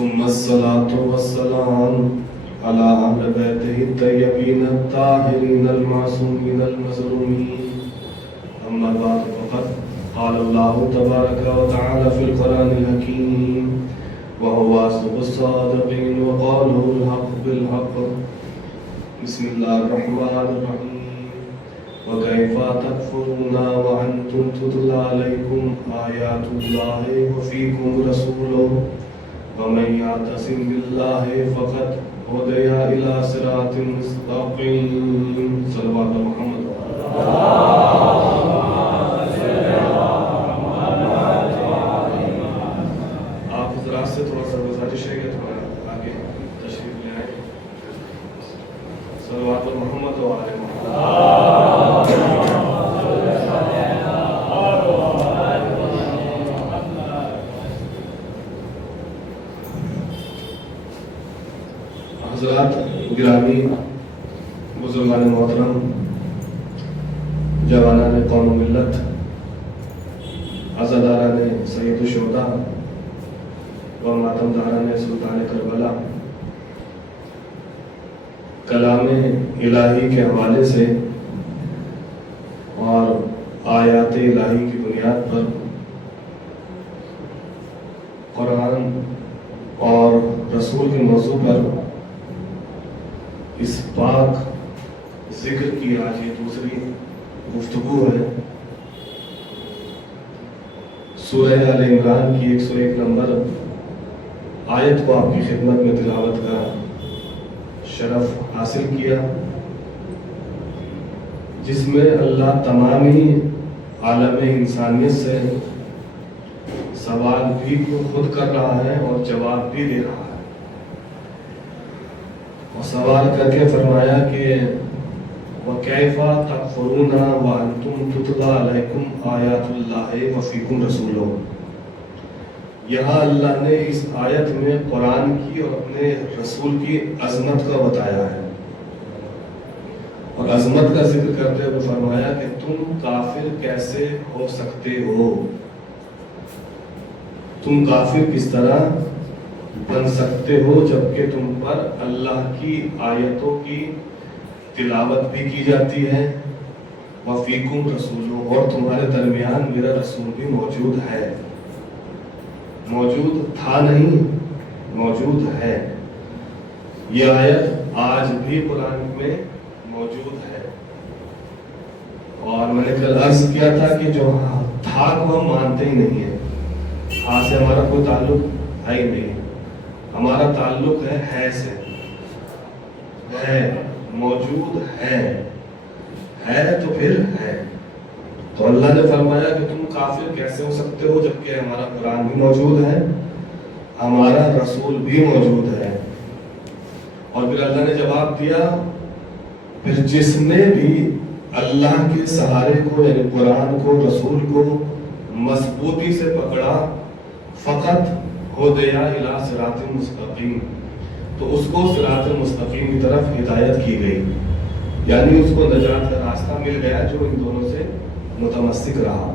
ثم الصلاة والسلام على أهل بيته الطيبين الطاهرين المعصومين المظلومين. أما بعد فقد قال الله تبارك وتعالى في القرآن الحكيم وهو أصدق الصادقين وقوله الحق بالحق. بسم الله الرحمن الرحيم. وكيف تكفرون وأنتم تتلى عليكم آيات الله وفيكم رسوله ومن يعتصم بالله فقد هدي إلى صراط مستقيم. صلوات محمد. آپ حضرات سے تھوڑا سا گزارش ہے کہ تھوڑا آگے تشریف لے آئیں. صلوات محمد و آل محمد. حضرات گرامی، بزرگان محترم، جوانان قوم و ملت، عزاداران سید الشہداء و ماتمداران سلطان کربلا، کلام الہی کے حوالے سے اور آیات الہی کی بنیاد پر قرآن اور رسول کے موضوع پر اس پاک ذکر کی آج یہ دوسری گفتگو ہے. سورہ آل عمران کی 101 نمبر آیت کو آپ کی خدمت میں تلاوت کا شرف حاصل کیا، جس میں اللہ تمامی عالم انسانیت سے سوال بھی خود کر رہا ہے اور جواب بھی دے رہا ہے. اور سوال کر کے فرمایا کہ وَكَيْفَ تَكْفُرُونَ وَأَنْتُمْ تُتْلَى عَلَيْكُمْ آيَاتُ اللَّهِ وَفِيكُمْ رَسُولُهُ. یہاں اللہ نے اس آیت میں قرآن کی اور اپنے رسول کی عظمت کا بتایا ہے، اور عظمت کا ذکر کرتے ہوئے فرمایا کہ تم کافر کیسے ہو سکتے ہو، تم کافر کس طرح بن سکتے ہو جبکہ تم پر اللہ کی آیتوں کی تلاوت بھی کی جاتی ہے. وفیکم رسولو، اور تمہارے درمیان میرا رسول بھی موجود ہے. موجود تھا نہیں، موجود ہے. یہ آیت آج بھی قرآن میں موجود ہے. اور میں نے کل عرض کیا تھا کہ جو تھا کو ہم مانتے ہی نہیں ہیں. ہاں سے ہمارا کوئی تعلق ہے ہی نہیں، ہمارا تعلق ہے سے. ہے، موجود ہے تو پھر ہے. تو اللہ نے فرمایا کہ تم کافر کیسے ہو سکتے ہو جبکہ ہمارا قرآن بھی موجود ہے، ہمارا رسول بھی موجود ہے. اور پھر اللہ نے جواب دیا، پھر جس نے بھی اللہ کے سہارے کو یعنی قرآن کو، رسول کو مضبوطی سے پکڑا، فقط ہدیا الی صراط مستقیم، تو اس کو صراط مستقیم کی طرف ہدایت کی گئی، یعنی اس کو نجات کا راستہ مل گیا جو ان دونوں سے متمسک رہا.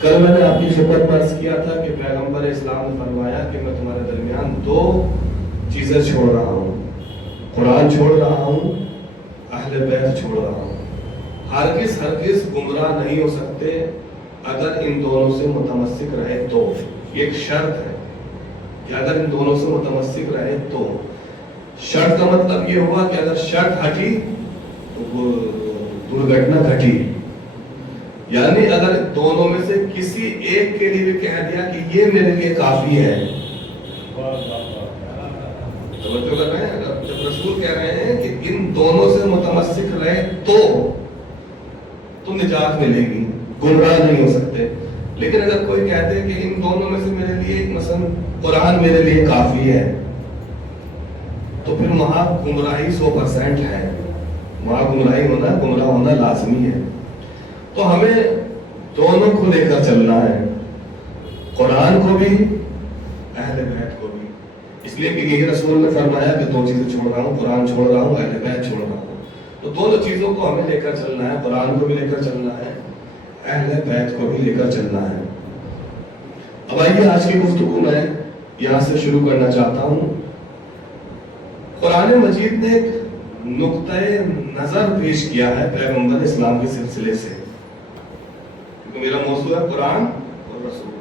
کل میں نے آپ کی خدمت میں عرض کیا تھا کہ پیغمبر اسلام نے فرمایا کہ میں تمہارے درمیان دو چیزیں چھوڑ رہا ہوں، قرآن چھوڑ رہا ہوں، اہل بیت چھوڑ رہا ہوں. ہرگز گمراہ نہیں ہو سکتے اگر ان دونوں سے متمسک رہے تو. یہ ایک شرط ہے کہ اگر ان دونوں سے متمسک رہے تو. شرط کا مطلب یہ ہوا کہ اگر شرط ہٹی تو درگھٹنا گھٹی. یعنی اگر دونوں میں سے کسی ایک کے لیے بھی کہہ دیا کہ یہ میرے لیے کافی ہے، توجہ کر رہے ہیں، جب رسول کہہ رہے ہیں کہ ان دونوں سے متمسک رہے تو نجات ملے گی، گمراہ نہیں ہو سکتے. لیکن اگر کوئی کہتے کہ ان دونوں میں سے میرے لیے مثلا قرآن میرے لیے کافی ہے، تو پھر وہاں گمراہی 100% ہے، وہاں گمراہ ہونا لازمی ہے. تو ہمیں دونوں کو لے کر چلنا ہے، قرآن کو بھی، اہل بیت کو بھی. اس لیے کہ یہ رسول نے فرمایا کہ دو چیزیں چھوڑ رہا ہوں، قرآن چھوڑ رہا ہوں، اہل بیت چھوڑ رہا ہوں. تو دونوں چیزوں کو ہمیں لے کر چلنا ہے، قرآن کو بھی لے کر چلنا ہے، اہل بیت کو بھی لے کر چلنا ہے. اب آئیے آج کی گفتگو میں یہاں سے شروع کرنا چاہتا ہوں. قرآن مجید نے ایک نقطۂ نظر پیش کیا ہے پیغمبر اسلام کے سلسلے سے، کیونکہ میرا موضوع ہے قرآن اور رسول.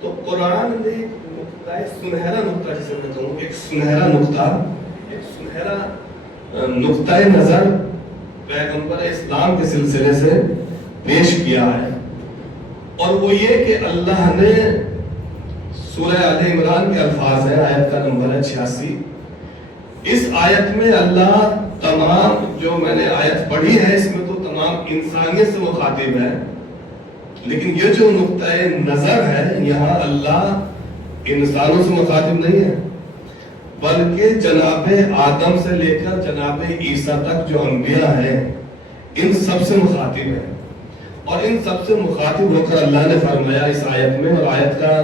تو قرآن نے ایک نقطۂ سنہرا نقطہ، جسے میں کہوں ایک سنہرا نقطہ، ایک سنہرا نقطۂ نظر پیغمبر اسلام کے سلسلے سے پیش کیا ہے، اور وہ یہ کہ اللہ نے سورہ آل عمران کے الفاظ ہیں، آیت کا نمبر ہے 86. اس آیت میں اللہ تمام، جو میں نے آیت پڑھی ہے اس میں تو تمام انسانیت سے مخاطب ہے، لیکن یہ جو نقطۂ نظر ہے یہاں اللہ انسانوں سے مخاطب نہیں ہے، بلکہ جناب آدم سے لے کر جناب عیسیٰ تک جو انبیاء ہیں ان سب سے مخاطب ہے. اور ان سب سے مخاطب ہو کر اللہ نے فرمایا اس آیت میں، اور آیت کا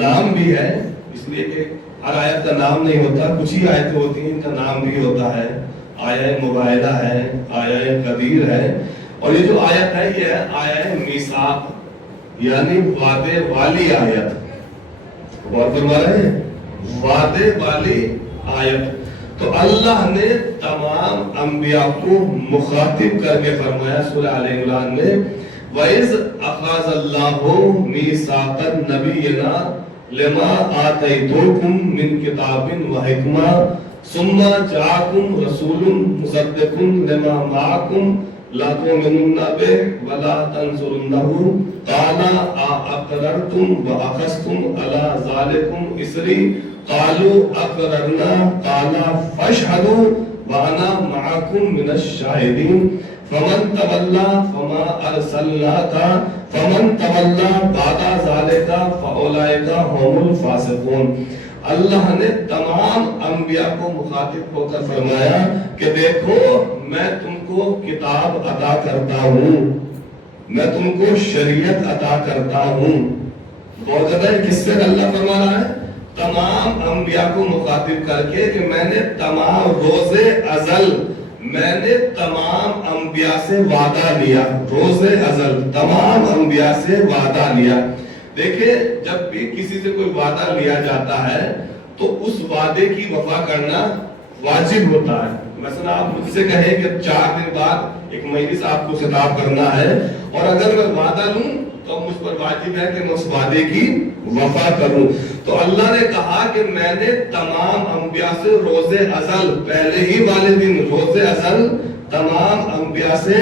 نام بھی ہے، اس لیے کہ ہر آیت کا نام نہیں ہوتا، کچھ ہی آیتیں ہوتی ہیں ان کا نام بھی ہوتا ہے. آیہ مباہدہ ہے، آیہ قدیر ہے، اور یہ جو آیت ہے یہ ہے آیہ میثاق، یعنی وعدے والی آیت. غور فرما رہے ہیں، وعدے والی آیت. تو اللہ نے تمام انبیاء کو مخاطب کر کے فرمایا سورہ آل عمران میں، وَإِذْ أَخَذَ اللَّهُ مِيثَاقَ النَّبِيِّينَ لِمَا آتَيْتُكُم مِّن كِتَابٍ وَحِكْمَةٍ ثُمَّ جَاءَكُمْ رَسُولٌ مُصَدِّقٌ لِمَا مَعَكُمْ لَتُؤْمِنُنَّ بِهِ وَلَا تَنصُرُنَّهُ قَالَ أَأَقْرَرْتُمْ وَأَخَذْتُمْ عَلَىٰ ذَلِكُمْ إِصْرِي قَالُوا أَقْرَرْنَا قَالَ فَاشْهَدُوا وَأَنَا مَعَكُمْ مِنَ الشَّاهِدِينَ فمن تولى فما ارسلناك فمن تولى بعد ذلك فاولئك هم الفاسقون. اللہ نے تمام انبیاء کو مخاطب ہو کر فرمایا کہ دیکھو میں تم کو کتاب عطا کرتا ہوں، میں تم کو شریعت عطا کرتا ہوں. بہت زیادہ کس سے اللہ فرما رہا ہے؟ تمام انبیاء کو مخاطب کر کے کہ میں نے تمام روز ازل میں نے تمام انبیاء سے وعدہ لیا، روز ازل تمام انبیاء سے وعدہ لیا. دیکھیں جب بھی کسی سے کوئی وعدہ لیا جاتا ہے تو اس وعدے کی وفا کرنا واجب ہوتا ہے. مثلا آپ مجھ سے کہیں کہ 4 دن بعد ایک مجلس آپ کو خطاب کرنا ہے، اور اگر میں وعدہ لوں تو مجھ پر واجب ہے کہ میں اس وعدے کی وفا کروں. تو اللہ نے کہا کہ میں نے تمام انبیاء سے روز ازل، پہلے ہی والے دن روز ازل تمام انبیاء سے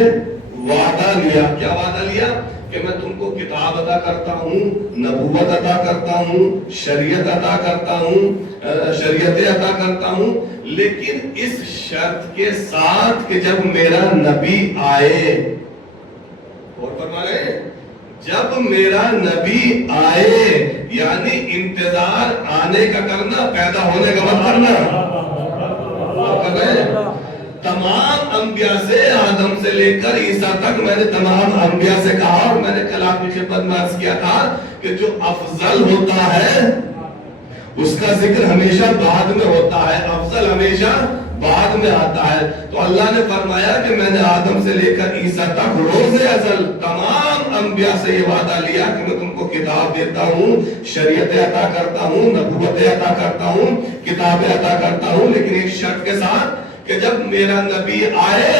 وعدہ لیا. کیا وعدہ لیا؟ کہ میں تم کو کتاب عطا کرتا ہوں، نبوت عطا کرتا ہوں، شریعت عطا کرتا ہوں، شریعتیں عطا کرتا ہوں، لیکن اس شرط کے ساتھ کہ جب میرا نبی آئے. اور فرما رہے ہیں جب میرا نبی آئے، یعنی انتظار آنے کا کرنا، پیدا ہونے کا مت کرنا. تمام انبیاء سے آدم سے لے کر عیسیٰ تک میں نے تمام انبیاء سے کہا، اور میں نے کل آپ کی خدمت میں عرض کیا تھا کہ جو افضل ہوتا ہے اس کا ذکر ہمیشہ بعد میں ہوتا ہے، افضل ہمیشہ بعد میں آتا ہے. تو اللہ نے فرمایا کہ میں نے آدم سے لے کر عیسیٰ تک روز ازل تمام انبیاء سے یہ وعدہ لیا کہ میں تم کو کتاب دیتا ہوں، شریعتیں عطا کرتا ہوں، نبوتیں عطا کرتا ہوں، کتابیں عطا کرتا ہوں، لیکن ایک شرط کے ساتھ کہ جب میرا نبی آئے،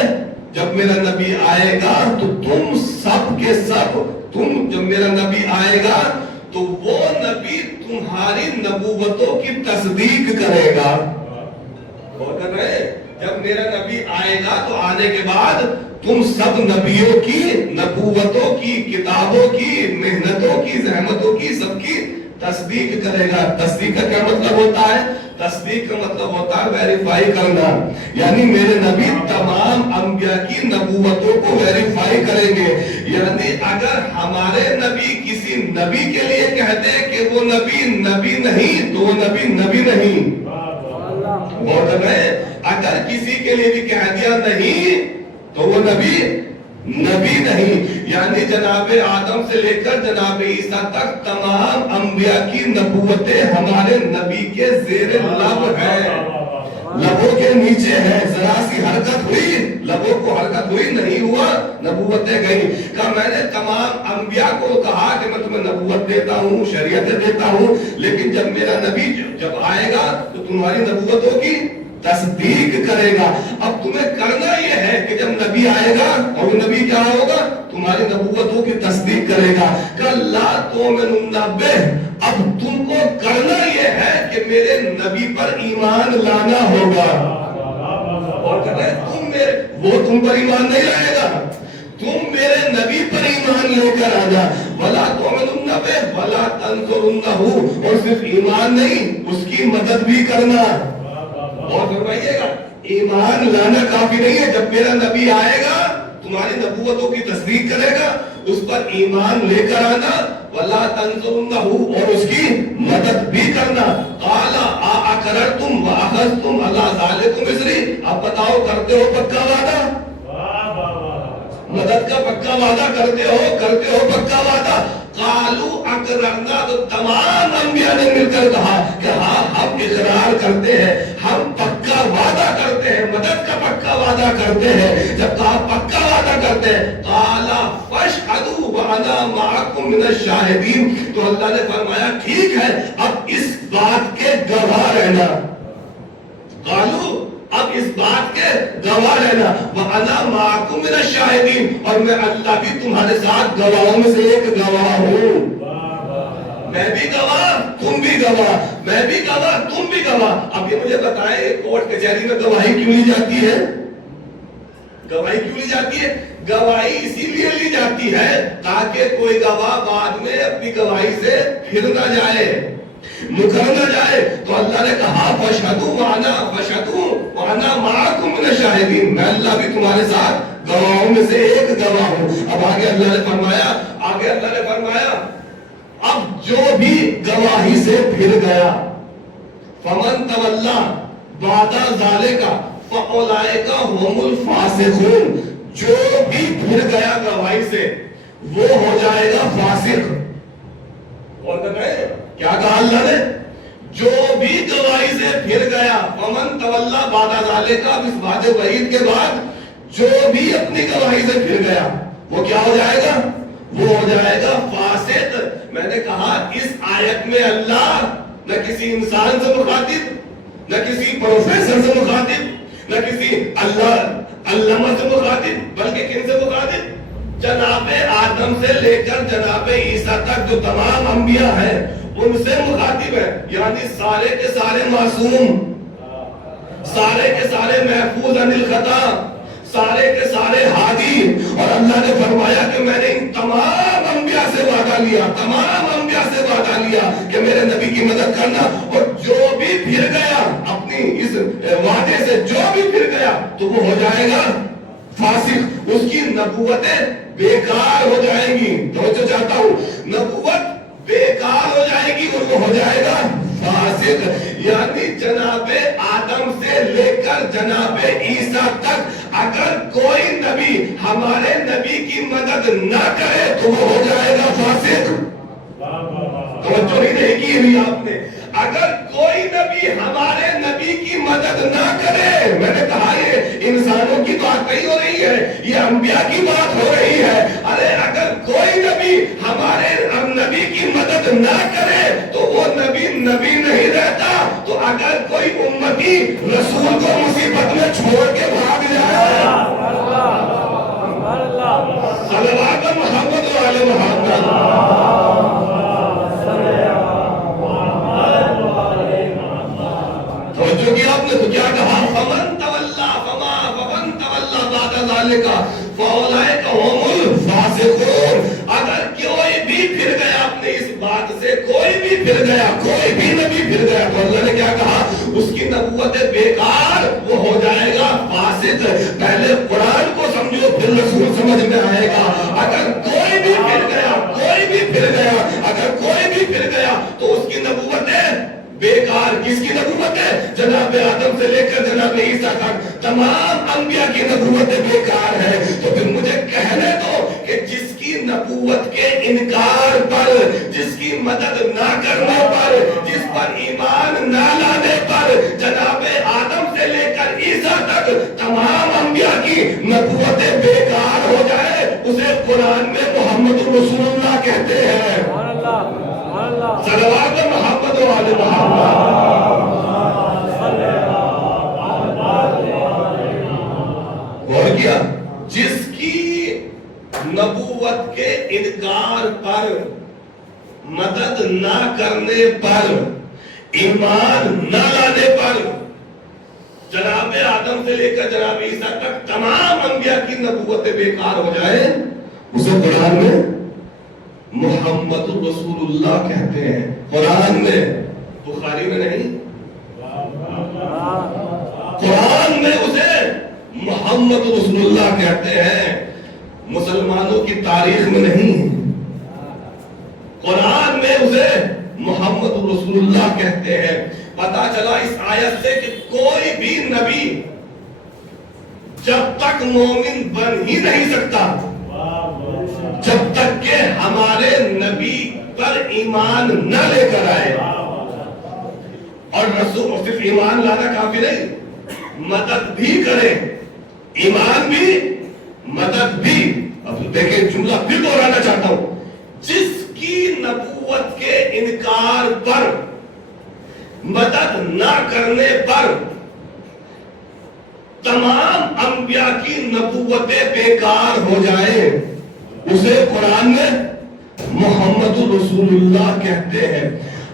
جب میرا نبی آئے گا تو تم سب کے سب، تم جب میرا نبی آئے گا تو وہ نبی تمہاری نبوتوں کی تصدیق کرے گا. جب میرا نبی آئے گا تو آنے کے بعد تم سب نبیوں کی نبوتوں کی، کتابوں کی، محنتوں کی، زحمتوں کی، سب کی تصدیق کرے گا. تصدیق کا کیا مطلب ہوتا ہے؟ تصدیق کا مطلب ہوتا ہے ویریفائی کرنا، یعنی میرے نبی تمام انبیاء کی نبوتوں کو ویریفائی کریں گے. یعنی اگر ہمارے نبی کسی نبی کے لیے کہتے کہ وہ نبی نبی نہیں تو وہ نبی نبی نہیں. اگر کسی کے لیے بھی کہہ دیا نہیں تو وہ نبی نبی نہیں. یعنی جناب آدم سے لے کر جناب عیسیٰ تک تمام انبیاء کی نبوتیں ہمارے نبی کے زیر لب ہیں. لبوں کے نیچے ہے، ذرا سی حرکت ہوئی، لبوں کو حرکت ہوئی، نہیں ہوا، نبوتیں گئی. کہا میں نے تمام انبیاء کو کہا کہ میں تمہیں نبوت دیتا ہوں، شریعتیں دیتا ہوں، لیکن جب میرا نبی جب آئے گا تو تمہاری نبوتوں کی تصدیق کرے گا. اب تمہیں کرنا یہ ہے کہ جب نبی آئے گا اور وہ نبی کیا ہوگا؟ تمہاری نبوتوں کی تصدیق کرے گا. کہ لا تؤمنن به، اب تم کو کرنا یہ ہے کہ میرے نبی پر ایمان لانا ہوگا. اور کہتے ہیں وہ تم پر ایمان نہیں لائے گا، تم میرے نبی پر ایمان لے کر آنا. ولا تؤمنن به ولا تنصرنه، اور صرف ایمان نہیں، اس کی مدد بھی کرنا. اور فرمائیے گا ایمان لانا کافی نہیں ہے، جب میرا نبی آئے گا تمہاری نبوتوں کی تصدیق کرے گا، اس پر ایمان لے کر آنا. وَلَا تَنْصُرُنَّهُ، اور اس کی مدد بھی کرنا. قَالَ أَأَقْرَرْتُمْ وَأَخَذْتُمْ عَلَىٰ ذَلِكُمْ إِصْرِي، اب بتاؤ کرتے ہو پکا وعدہ؟ مدد کا پکا وعدہ کرتے ہو پکا وعدہ؟ قالوا اقررنا، تو تمام انبیاء نے مل کر کہا کہ ہاں ہم اقرار کرتے ہیں، ہم پکا وعدہ کرتے ہیں، مدد کا پکا وعدہ کرتے ہیں. جب کہا پکا وعدہ کرتے ہیں، قال فاشهدوا وانا معكم من الشاهدين، تو اللہ نے فرمایا ٹھیک ہے اب اس بات کے گواہ رہنا. قالوا، اب اس بات کے گواہ رہنا. وَأَنَا مَعَكُمْ مِنَ الشَّاهِدِينَ، اور میں اللہ بھی تمہارے ساتھ گواہوں میں سے ایک گواہ ہوں. میں بھی گواہ، تم بھی گواہ، میں بھی گواہ، تم بھی گواہ. اب یہ مجھے بتائیں کورٹ کچہری میں گواہی کیوں لی جاتی ہے؟ گواہی کیوں لی جاتی ہے؟ گواہی اسی لیے لی جاتی ہے تاکہ کوئی گواہ بعد میں اپنی گواہی سے پھر نہ جائے، مکر نہ جائے. تو اللہ نے کہا فاشهدوا وانا معكم من الشاهدين، میں اللہ بھی تمہارے ساتھ گواہوں میں سے ایک گواہ ہوں. اب آگے اللہ نے فرمایا اب جو بھی گواہی سے پھر گیا، فمن تولا بعد ذلك فاولئک هم الفاسقون، جو بھی پھر گیا گواہی سے وہ ہو جائے گا فاسق. اور کیا کہا اللہ نے؟ جو بھی گواہی سے پھر گیا، فمن تولا بعد ذلك، اب اس وعد وعید کے بعد جو بھی اپنی گواہی سے پھر گیا وہ کیا ہو جائے گا؟ وہ ہو جائے گا فاسق. میں نے کہا اس آیت میں اللہ نہ کسی انسان سے مخاطب، نہ کسی پروفیسر سے مخاطب، نہ کسی علامہ سے مخاطب، بلکہ کن سے مخاطب؟ جناب آدم سے لے کر جناب عیسیٰ تک جو تمام انبیاء ہیں ان سے مخاطب ہے. یعنی سارے کے سارے معصوم، سارے کے سارے محفوظ عن الخطا، سارے کے سارے ہادی. اور اللہ نے فرمایا کہ میں نے ان تمام انبیاء سے وعدہ لیا، تمام انبیاء سے وعدہ لیا کہ میرے نبی کی مدد کرنا. اور جو بھی پھر گیا اپنی اس وعدے سے، جو بھی پھر گیا تو وہ ہو جائے گا فاسق، اس کی نبوتیں بیکار ہو جائیں گی. توجہ چاہتا ہوں، نبوت بیکار ہو جائے گی اور وہ ہو جائے گا فاسق. یعنی جناب آدم سے لے کر جناب عیسیٰ تک اگر کوئی نبی ہمارے نبی کی مدد نہ کرے تو وہ ہو جائے گا فاسق. توجہ ہی نہیں کی ابھی آپ نے. اگر کوئی نبی ہمارے نبی کی مدد نہ کرے، میں نے کہا یہ انسانوں کی بات نہیں ہو رہی ہے، یہ انبیاء کی بات ہو رہی ہے. ارے اگر کوئی نبی ہمارے نبی کی مدد نہ کرے تو وہ نبی نہیں رہتا. تو اگر کوئی امتی رسول کو مصیبت میں چھوڑ کے بھاگ جائے، صلوات محمد و آل محمد، توجہ کی آپ نے تو کیا کہا؟ فمن تولا بعد ذلك فاولئک هم الفاسقون. اگر کوئی بھی پھر گیا اپنے اس بات سے، کوئی بھی پھر گیا، کوئی بھی نبی پھر گیا، تو اللہ نے کیا کہا؟ اس کی نبوت بیکار، وہ ہو جائے گا فاسق. پہلے قرآن کو سمجھو پھر رسول سمجھ میں آئے گا. اگر کوئی بھی پھر گیا، کوئی بھی پھر گیا، اگر کوئی بھی پھر گیا تو اس کی نبوت بیکار. کس کی نبوت ہے؟ جناب آدم سے لے کر جناب عیسیٰ تک تمام انبیاء کی نبوت بیکار ہے. تو پھر مجھے کہنے دو کہ جس کی نبوت کے انکار پر، جس کی مدد نہ کرنے پر، جس پر ایمان نہ لانے پر جناب آدم سے تمام انبیاء کی نبوتیں بیکار ہو جائے اسے قرآن میں محمد رسول اللہ کہتے ہیں. صلوات محمد و آل محمد. اور کیا جس کی نبوت کے انکار پر مدد نہ کرنے پر ایمان نہ لانے پر جناب آدم سے لے کر جناب عیسیٰ تک تمام انبیاء کی نبوتیں بیکار ہو جائیں اسے قرآن میں محمد رسول اللہ کہتے ہیں. قرآن میں, بخاری میں نہیں, قرآن میں اسے محمد رسول اللہ کہتے ہیں. مسلمانوں کی تاریخ میں نہیں, قرآن میں اسے محمد رسول اللہ کہتے ہیں. پتا چلا اس آیت سے کہ کوئی بھی نبی جب تک مومن بن ہی نہیں سکتا جب تک کہ ہمارے نبی پر ایمان نہ لے کر آئے. اور رسول صرف ایمان لانا کافی نہیں, مدد بھی کرے, ایمان بھی مدد بھی. اب دیکھیں جملہ پھر دہرانا چاہتا ہوں, جس کی نبوت کے انکار پر مدد نہ کرنے پر تمام انبیاء کی نبوتیں بیکار ہو جائیں اسے قرآن میں محمد رسول اللہ کہتے ہیں.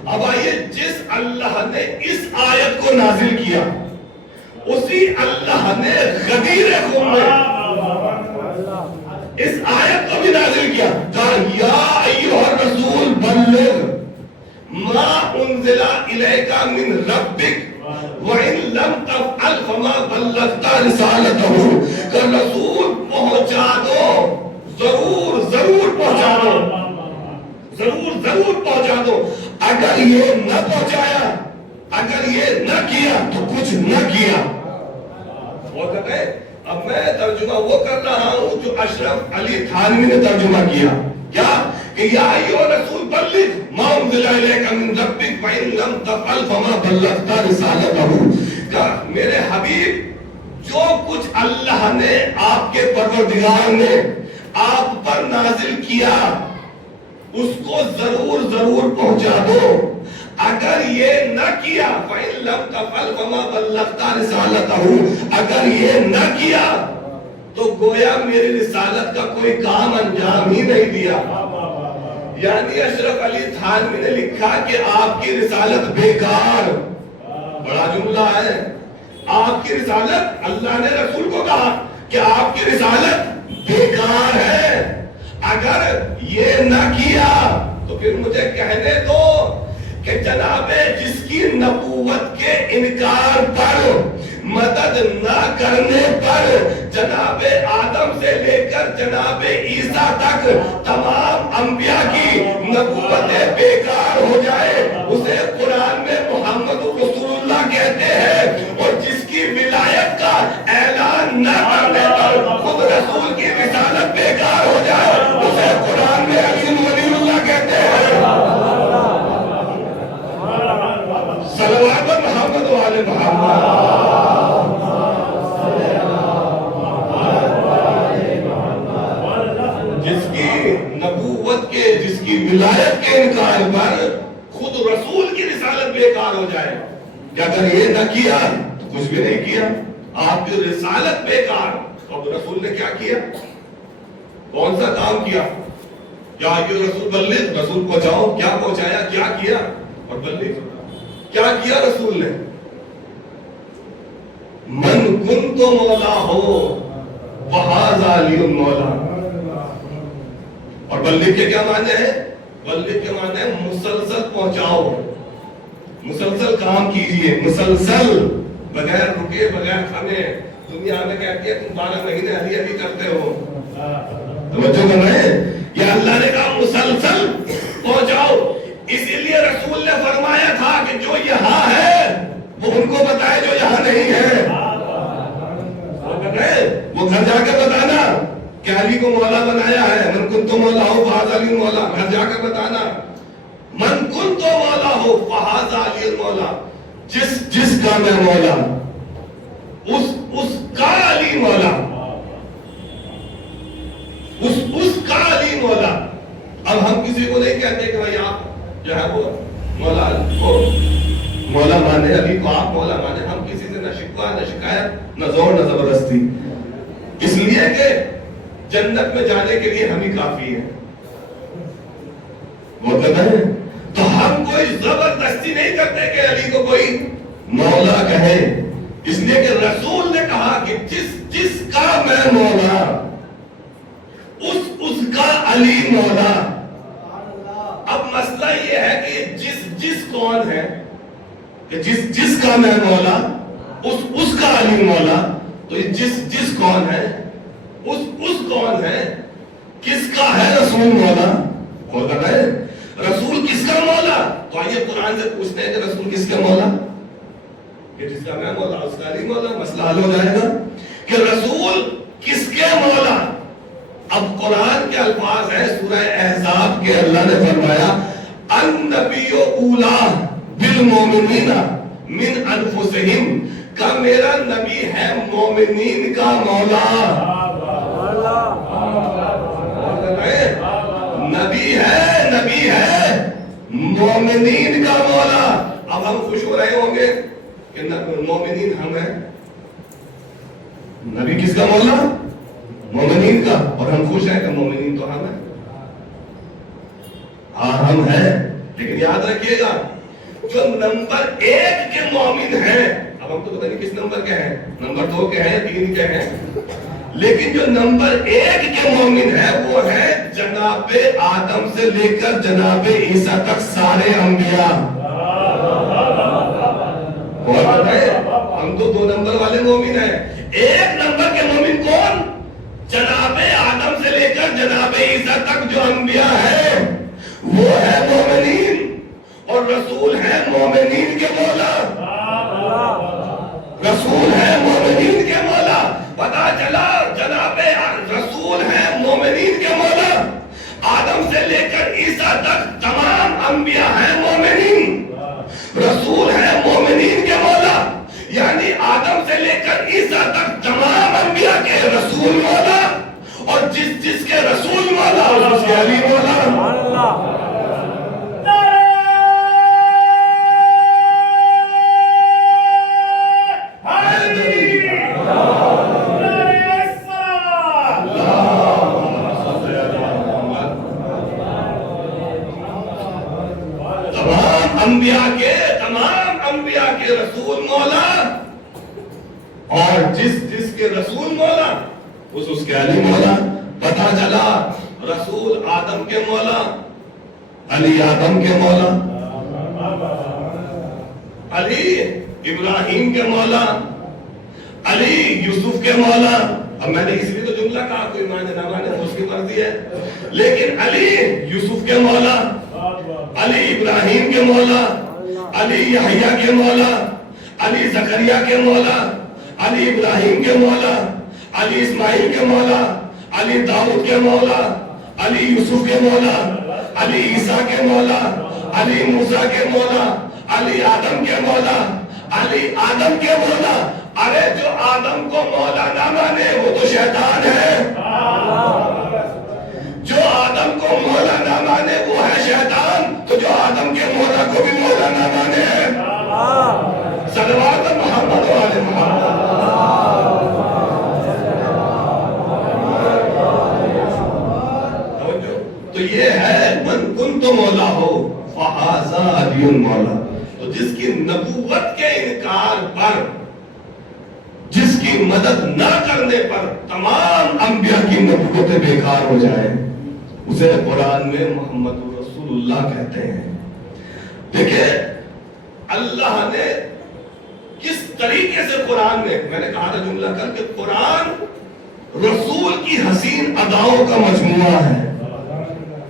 اب آئیے, جس اللہ نے اس آیت کو نازل کیا اسی اللہ نے غدیر خم میں اس آیت کو بھی نازل کیا. کہا یا ایھا الرسول بلغ ما انزل الیک من ربک وَإِن لَمْ تَفْعَلْ فَمَا بَلَّغْتَ رِسَالَتَهُ. کہ رسول پہنچا دو, ضرور پہنچا دو, ضرور پہنچا دو. اگر یہ نہ پہنچایا, اگر یہ نہ کیا تو کچھ نہ کیا. اور کہتے ہیں اب میں ترجمہ وہ کر رہا ہوں جو اشرف علی تھانوی نے ترجمہ کیا. کیا کہ یا ایھا الرسول بلغ ما انزل الیک من ربک وَإِن لَمْ تَفْعَلْ فَمَا بَلَّغْتَ رِسَالَتَهُ. کہ میرے حبیب جو کچھ اللہ نے آپ کے پروردگار نے آپ پر نازل کیا اس کو ضرور پہنچا دو. اگر یہ نہ کیا فَإِن لَمْ تَفْعَلْ فَمَا بَلَّغْتَ رِسَالَتَهُ, اگر یہ نہ کیا تو گویا میری رسالت کا کوئی کام انجام ہی نہیں دیا. یعنی اشرف علی تھانوی نے لکھا کہ آپ کی رسالت بیکار. بڑا جملہ ہے, آپ کی رسالت, اللہ نے رسول کو کہا کہ آپ کی رسالت بیکار ہے. اگر یہ نہ کیا تو پھر مجھے کہنے دو کہ جناب جس کی نبوت کے انکار پر مدد نہ کرنے پر جناب آدم سے لے کر جناب عیسیٰ تک تمام انبیاء کی نبوتیں بیکار ہو جائے اسے قرآن میں محمد رسول اللہ کہتے ہیں. اور جس کی ولایت کا اعلان نہ کرنے پر خود رسول کی رسالت بیکار ہو جائے اسے قرآن میں علی ولی اللہ کہتے ہیں. صلوات محمد و آل محمد. جس کی نبوت کے, جس کی ولایت کے انکار پر خود رسول کی رسالت بیکار ہو جائے, کہ اگر یہ نہ کیا تو کچھ بھی نہیں کیا, آپ کی رسالت بیکار. اور رسول نے کیا کیا, کون سا کام کیا؟ یا یہ رسول بلغ, رسول پہنچاؤ. کیا پہنچایا, کیا کیا؟ اور بلغ کیا کیا رسول نے؟ من کنت مولا ہو وہذا علی مولا. اور بلغ کے کیا معنی ہے؟ بلغ کے معنی ہے مسلسل پہنچاؤ, مسلسل کام کیجئے, مسلسل بغیر رکے بغیر تھمے. دنیا میں کہتی ہے تم 12 مہینے علی علی کرتے ہو, توجہ کر رہے ہیں. یہ اللہ نے کہا مسلسل پہنچاؤ. اسی لیے رسول نے فرمایا تھا کہ جو یہاں ہے وہ ان کو بتائے جو یہاں نہیں ہے. وہ گھر جا کے بتانا کہ علی کو مولا بنایا ہے. من کنت مولا ہو فہذا علی مولا. گھر جا کے بتانا من کنت مولا ہو فہذا علی مولا. جس کا میں مولا اس کو مولا مانے، علی کو آپ مولا مانے، ہم کسی سے نہ شکوہ نہ شکایت نہ زور نہ زبردستی، اس لیے کہ جنت میں جانے کے لیے ہم ہی کافی ہیں، وہ کہتے ہیں۔ تو ہم کوئی زبردستی نہیں کرتے کہ علی کو کوئی مولا کہے، اس لیے کہ رسول نے کہا کہ جس کا میں مولا اس کا علی مولا۔ اب مسئلہ یہ ہے کہ جس کون ہے کہ جس کا میں مولا اس کا علی مولا، تو یہ جس کون ہے، اس کون ہے، کس کا ہے رسول مولا؟ وہ کہتا ہے رسول کس کا مولا؟ تو آئیے قرآن سے پوچھتے ہیں کہ رسول کس کا مولا؟ کہ جس کا میں مولا اس کا علی مولا، مسئلہ حل ہو جائے گا کہ رسول کس کے مولا۔ اب قرآن کے الفاظ ہیں سورہ احزاب کے، اللہ نے فرمایا النبی اولا بالمومنین من انفسہم، کا میرا نبی ہے مومنین کا مولا۔ نبی ہے مومنین کا مولا۔ اب ہم خوش ہو رہے ہوں گے کہ مومنین ہم ہیں، نبی کس کا مولا؟ مومنین کا، اور ہم خوش ہیں کہ مومنین تو ہم ہیں۔ ہاں ہم ہیں، لیکن یاد رکھیے گا جو نمبر 1 کے مومن ہیں، اب ہم تو پتہ نہیں کس نمبر کے ہیں، نمبر 2 کے ہیں، 3 کے ہیں، لیکن جو نمبر 1 کے مومن ہے وہ ہے جناب آدم سے لے کر جناب عیسیٰ تک سارے انبیاء۔ ہم تو 2 نمبر والے مومن ہیں۔ 1 نمبر کے مومن کون؟ جناب آدم سے لے کر جناب عیسیٰ تک جو انبیاء ہیں وہ ہے مومنین، اور رسول ہے مومنین کے مولا۔ رسول ہے مومنین کے مولا۔ پتا چلا جناب رسول ہے مومنین کے مولا۔ آدم سے لے کر عیسیٰ تک تمام انبیاء ہیں مومنین، رسول ہے مومنین کے مولا، یعنی آدم سے لے کر عیسیٰ تک تمام انبیاء کے رسول مولا، اور جس کے رسول مولا اس کے علی مولا۔ تمام انبیاء کے رسول مولا، اور جس کے رسول مولا اس کے علی مولا۔ پتا چلا رسول آدم کے مولا، علی آدم کے مولا، علی ابراہیم کے مولا، علی یوسف کے مولا۔ اب میں نے اس لیے تو جملہ کہا، کوئی مانے نہ مانے اس کی مرضی ہے، لیکن علی یوسف کے مولا، علی ابراہیم کے مولا، علی یحییٰ کے مولا، علی زکریا کے مولا، علی ابراہیم کے مولا، علی اسماعیل کے مولا، علی داؤد کے مولا، علی یوسف کے مولا، علی عیسیٰ کے مولا، علی موسیٰ کے مولا، علی آدم کے مولا، علی آدم کے مولا۔ ارے جو آدم کو مولا نہ مانے وہ تو شیطان ہے، جو آدم کو مولا نہ مانے وہ ہے شیطان، تو جو آدم کے مولا کو بھی مولا نہ مانے صلوات محمد و آل محمد۔ تو یہ ہے من کنت مولا ہو فہذا علی مولا۔ تو جس کی نبوت کے انکار پر، جس کی مدد نہ کرنے پر تمام انبیاء کی نبوتیں بیکار ہو جائیں، اسے قرآن میں محمد رسول اللہ کہتے ہیں۔ دیکھیں اللہ نے کس طریقے سے قرآن میں نے کہا تھا جملہ کر کہ قرآن رسول کی حسین اداؤں کا مجموعہ ہے۔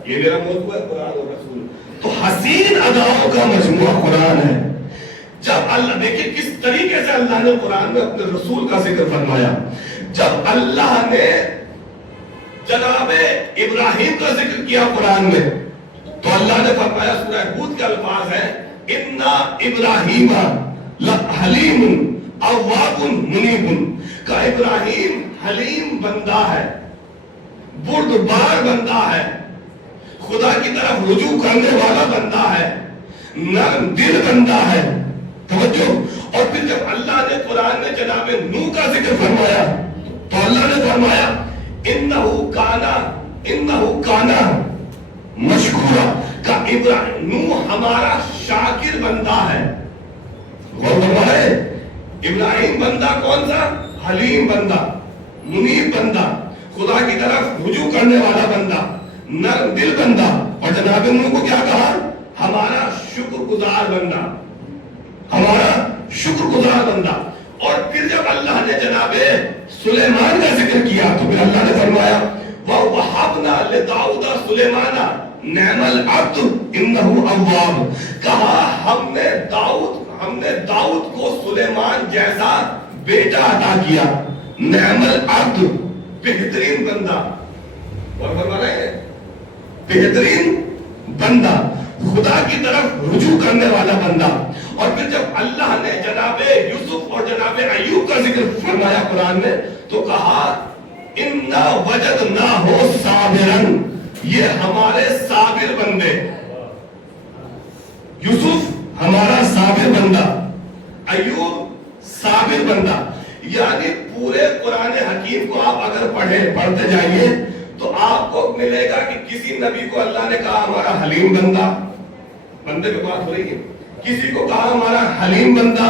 یہ میرا موضوع ہے، قرآن اور رسول، تو حسین اداؤں کا مجموعہ قرآن ہے۔ جب اللہ، دیکھیں کس طریقے سے اللہ نے قرآن میں اپنے رسول کا ذکر فرمایا۔ جب اللہ نے جناب ابراہیم کا ذکر کیا قرآن میں، تو اللہ نے فرمایا، سورہ ہود کے الفاظ ہیں اِنَّا إِبْرَاهِيمَ لَحَلِيمٌ أَوَّابٌ مُنِيبٌ، کہ ابراہیم حلیم بندہ ہے، بردبار بندہ ہے، خدا کی طرف رجوع کرنے والا بندہ ہے، نرم دل بندہ ہے. توجہ. اور پھر جب اللہ نے قرآن میں جناب نوح کا ذکر فرمایا تو اللہ نے فرمایا انہو کانا مشکورا کا ابراہیم نوح ہمارا شاکر بندہ ہے. غور فرمائے ابراہیم بندہ کون سا؟ حلیم بندہ, منیب بندہ, خدا کی طرف رجوع کرنے والا بندہ, نرم دل بندہ. اور جناب نوح کو کیا کہا؟ ہمارا شکر گزار بندہ, ہمارا شکر گزار بندہ. اور پھر جب اللہ نے جناب سلیمان کا ذکر کیا تو پھر اللہ نے فرمایا وَوَهَبْنَا لِدَاؤُدَ سُلَيْمَانَ نِعْمَ الْعَبْدُ إِنَّهُ أَوَّابٌ. کہا ہم نے داؤد کو سلیمان جیسا بیٹا عطا کیا. نعم العبد, بہترین بندہ. اور فرما رہے ہیں بہترین بندہ, خدا کی طرف رجوع کرنے والا بندہ. اور پھر جب اللہ نے جناب یوسف اور جناب ایوب کا ذکر فرمایا قرآن میں تو کہا اِنَّا وَجَدْنَاهُ صَابِرًا, یہ ہمارے صابر بندے. یوسف ہمارا صابر بندہ, ایوب صابر بندہ. یعنی پورے قرآن حکیم کو آپ اگر پڑھتے جائیے تو آپ کو ملے گا کہ کسی نبی کو اللہ نے کہا ہمارا حلیم بندہ, بندے پہ بات ہو رہی ہے, کسی کو کہا ہمارا حلیم بندہ,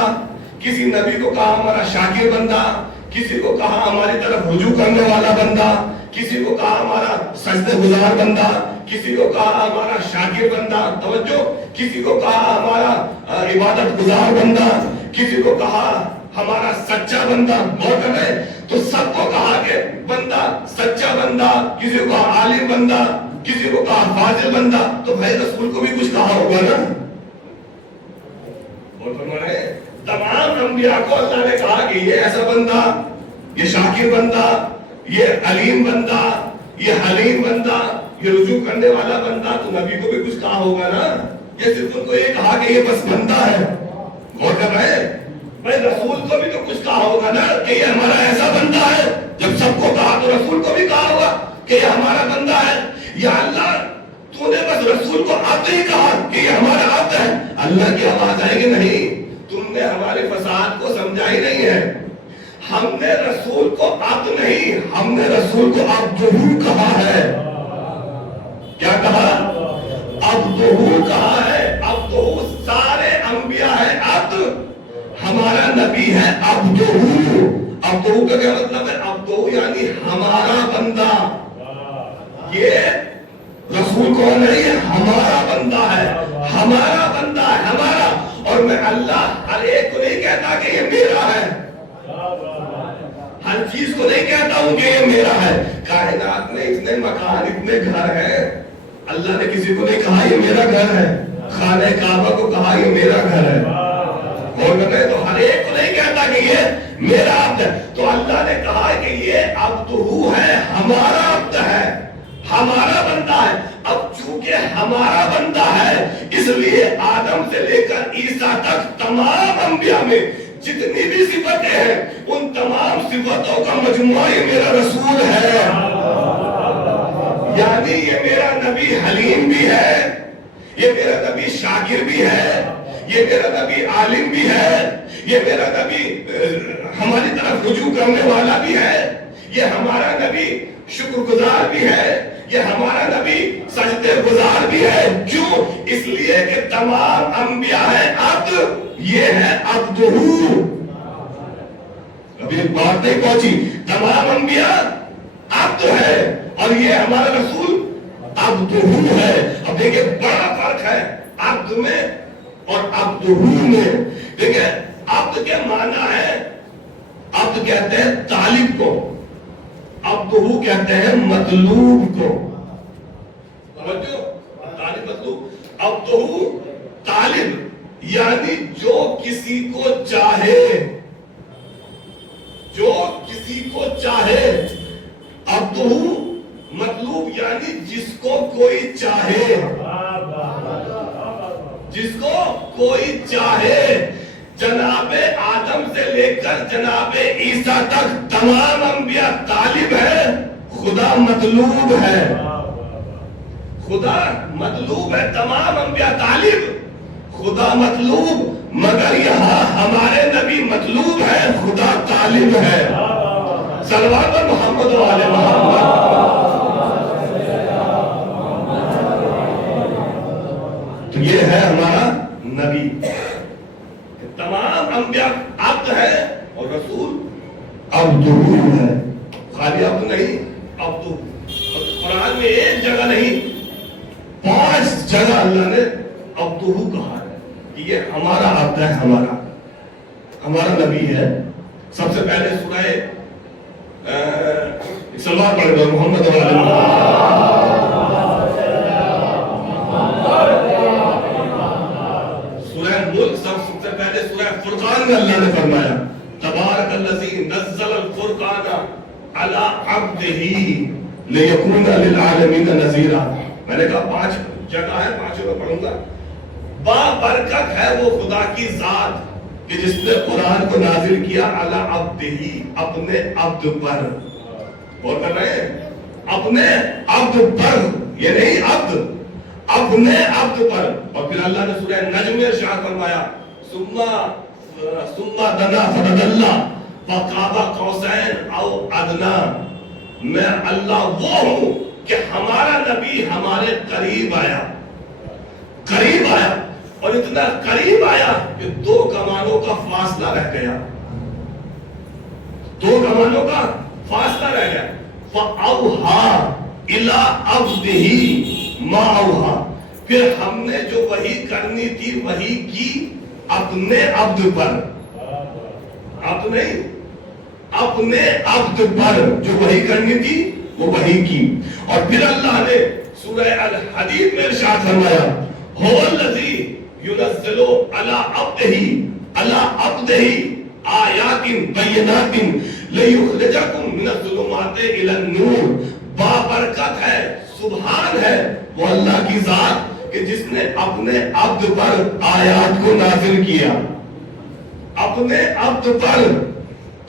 کسی نبی کو کہا ہمارا شاکر بندہ, کسی کو کہا ہماری طرف رجوع کرنے والا بندہ, کسی کو کہا ہمارا سجدہ گزار بندہ, کسی کو کہا ہمارا شاکر بندہ. توجہ. کسی کو کہا ہمارا عبادت گزار بندہ, کسی کو کہا ہمارا سچا بندہ. غور کر رہے تو سب کو کہا کہ بندہ سچا بندہ, کسی کو کہا عالم بندہ, کسی کو کہا فاضل بندہ. تو بھائی رسول کو بھی کچھ کہا ہوگا نا. اور فرما رہے ہیں تمام انبیاء کو اللہ نے کہا کہ یہ ایسا بندہ, یہ شاکر بندہ, یہ علیم بندہ, یہ حلیم بندہ, یہ رجوع کرنے والا بندہ. تو نبی کو بھی کچھ کہا ہوگا نا. یہ صرف ان کو یہ کہا کہ یہ بس بندہ ہے. غور کر رہے ہیں بھائی رسول کو بھی تو کچھ کہا ہوگا نا کہ یہ ہمارا ایسا بندہ ہے. جب سب کو کہا تو رسول کو بھی کہا ہوگا کہ یہ ہمارا بندہ ہے. یا اللہ تو نے بس رسول کو عبد ہی کہا کہ یہ ہمارا عبد ہے. اللہ کی آواز آئے گی نہیں, تم نے ہمارے فساد کو سمجھا ہی نہیں ہے. ہم نے رسول کو عبد نہیں, ہم نے رسول کو عبدہ کہا ہے. کیا کہا؟ عبدہ کہا ہے. عبدہ سارے انبیاء ہے عبد, ہمارا نبی ہے عبدہ. عبدہ کا کیا مطلب ہے؟ عبدہ یعنی ہمارا بندہ. یہ رسول کون ہے؟ یہ ہمارا بندہ ہے, ہمارا بندہ ہے, ہمارا. اور میں اللہ ہر ایک کو نہیں کہتا کہ یہ میرا ہے, ہر چیز کو نہیں کہتا ہوں کہ یہ میرا ہے. کائنات میں اتنے مکان, اتنے گھر ہیں, اللہ نے کسی کو نہیں کہا یہ میرا گھر ہے. خانہ کعبہ کو کہا یہ میرا گھر ہے. اور میں تو ہر ایک کو نہیں کہتا کہ یہ میرا عبد ہے. تو اللہ نے کہا کہ یہ عبدہ ہے, ہمارا عبد ہے, ہمارا بندہ ہے. اب چونکہ ہمارا بندہ ہے اس لیے آدم سے لے کر عیسیٰ تک تمام انبیاء میں جتنی بھی صفتیں ہیں ان تمام صفتوں کا مجموعہ یہ میرا رسول ہے. یعنی یہ میرا نبی حلیم بھی ہے, یہ میرا نبی شاکر بھی ہے, یہ میرا نبی عالم بھی ہے, یہ میرا نبی ہماری طرف رجوع کرنے والا بھی ہے, یہ ہمارا نبی شکر گزار بھی ہے, یہ ہمارا نبی سجدے گزار بھی ہے. کیوں؟ اس لیے کہ تمام انبیاء ہیں عبد, یہ ہے عبدہ. ابھی ایک بات نہیں پہنچی, تمام انبیاء عبد ہے اور یہ ہمارا رسول عبدہ ہے. اب دیکھیں بڑا فرق ہے عبد میں اور عبدہ میں. دیکھیں عبد کے معنی ہے, عبد کہتے ہیں طالب کو, عبدہ کہتے ہیں مطلوب کو. طالب مطلوب. عبدہ طالب یعنی جو کسی کو چاہے, جو کسی کو چاہے. عبدہ مطلوب یعنی جس کو کوئی چاہے, جس کو کوئی چاہے. جناب آدم سے لے کر جناب عیسیٰ تک تمام انبیاء طالب ہے, خدا مطلوب ہے. خدا مطلوب ہے, تمام انبیاء طالب, خدا مطلوب، مگر یہاں ہمارے نبی مطلوب ہے، خدا طالب ہے. صلوات محمد و آل محمد. تو یہ ہے ہمارا نبی. تمام انبیاء عبد ہے اور رسول عبدہ ہے. خالی عبد نہیں، عبدہ. قرآن میں ایک جگہ نہیں، 5 جگہ اللہ نے عبدہ کہا ہے کہ یہ ہمارا عبد ہے، ہمارا نبی ہے. سب سے پہلے سورہ صلوات پڑھ دو محمد و آل محمد. سورہ ملک سب سے پہلے سورہ فرقان میں اللہ نے فرمایا تبارک الذی نزل الفرقان علی عبدہ لیکون للعالمین نذیرا. میں نے کہا 5 جگہ ہے، 5 میں پڑھوں گا. با برکت ہے وہ خدا کی ذات کہ جس نے قرآن کو نازل کیا علی عبدہ، اپنے عبد پر. اور کر رہے ہیں اپنے عبد پر، یہ نہیں عبد، اپنے عبد پر. اور پھر اللہ نے سورہ نجم میں ارشاد فرمایا ثم دنا فتدلی فقاب قوسین او ادنا. میں اللہ وہ ہوں کہ ہمارا نبی ہمارے قریب آیا، اور اتنا قریب آیا کہ 2 کمانوں کا فاصلہ رہ گیا. 2 کمانوں کا فاصلہ رہ گیا. فَأَوْحَا إِلَىٰ عَبْدِهِ مَا أَوْحَا. پھر ہم نے جو وحی کرنی تھی وحی کی اپنے عبد پر. عبد نہیں، اپنے عبد پر جو وحی کرنی تھی وہ وحی کی. اور پھر اللہ نے سورہ الحدید میں ارشاد فرمایا هو الذی ينزل على عبده آیات بینات لیخرجکم من الظلمات الی النور. بابرکت ہے، سبحان ہے وہ اللہ کی ذات کہ جس نے اپنے عبد پر آیات کو نازل کیا، اپنے عبد پر.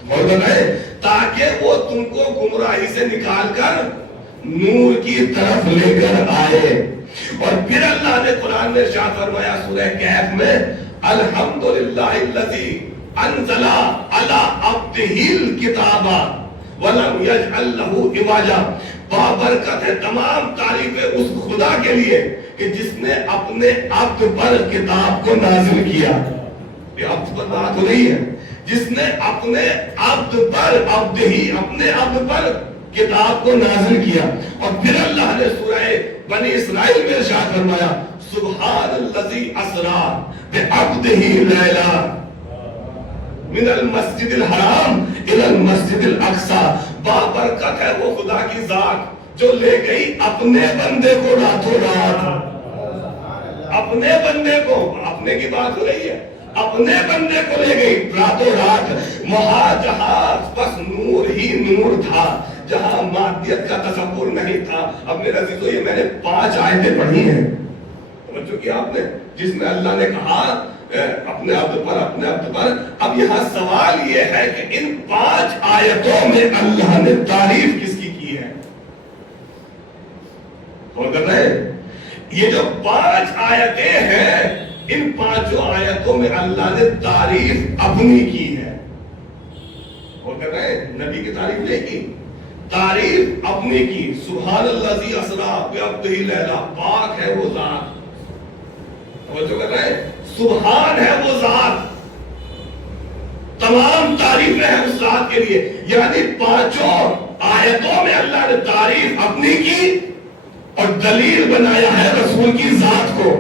اور بتائے تاکہ وہ تم کو گمراہی سے نکال کر نور کی طرف لے کر آئے. اور پھر اللہ نے قرآن میں ارشاد فرمایا سورہ کہف میں الحمدللہ الذی انزل علی عبدہ الکتاب ولم یجعل لہ عوجا. بابرکت ہے، تمام تعریفیں اس خدا کے لیے کہ جس نے اپنے عبد پر کتاب کو نازل کیا. یہ عبد پر بات ہو رہی ہے، جس نے اپنے عبد پر اپنے عبد پر کتاب کو نازل کیا. اور پھر اللہ نے سورہ بنی اسرائیل میں ارشاد فرمایا سبحان الذی اسری بعبدہ لیلا من المسجد الحرام الی المسجد الاقصی. بابرکت ہے وہ خدا کی ذات جو لے گئی اپنے بندے کو راتوں رات، اپنے بندے کو، اپنے کی بات ہو رہی ہے، اپنے بندے کو لے گئی راتوں رات. وہاں جہاں بس نور ہی نور تھا، جہاں مادیت کا تصور نہیں تھا. اب میرے عزیزو یہ میں نے 5 آیتیں پڑھی ہیں جو کہ آپ نے، جس میں اللہ نے کہا اپنے عبد پر. اب یہاں سوال یہ ہے کہ ان 5 آیتوں میں اللہ نے تعریف کس کی ہے؟ اور کر رہے یہ جو 5 آیتیں ہیں، ان 5 آیتوں میں اللہ نے تعریف اپنی کی ہے. اور کر رہے نبی کی تعریف نہیں کی، تعریف اپنی کی. سبحان الذی اسری بعبدہ لیلا، پاک ہے وہ ذات. اور جو کر رہے سبحان ہے وہ ذات، تمام تعریفیں ہیں اس ذات کے لیے. یعنی 5 آیتوں میں اللہ نے تعریف اپنی کی اور دلیل بنایا ہے رسول کی ذات کو.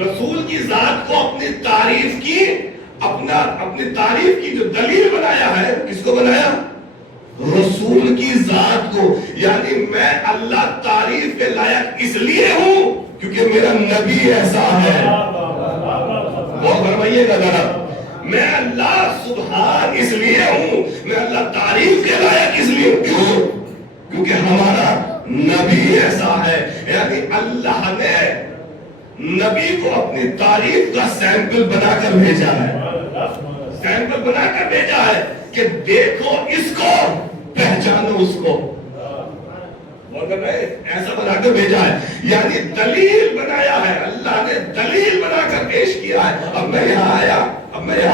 رسول کی ذات کو اپنی تعریف کی، اپنی تعریف کی جو دلیل بنایا ہے، کس کو بنایا؟ رسول کی ذات کو. یعنی میں اللہ تعریف کے لائق اس لیے ہوں کیونکہ میرا نبی ایسا ہے. وہ فرمائیے گا ذرا، میں اللہ سبحان اس لیے ہوں، میں اللہ تعریف کے لائق اس لیے ہوں کیونکہ ہمارا نبی ایسا ہے. یعنی اللہ نے نبی کو اپنی تعریف کا سیمپل بنا کر بھیجا ہے، سیمپل بنا کر بھیجا ہے کہ دیکھو اس کو، پہچانو اس کو. ایسا بنا کر بھیجا ہے، یعنی دلیل بنایا ہے، اللہ نے دلیل بنا کر پیش کیا ہے. اب میں یہاں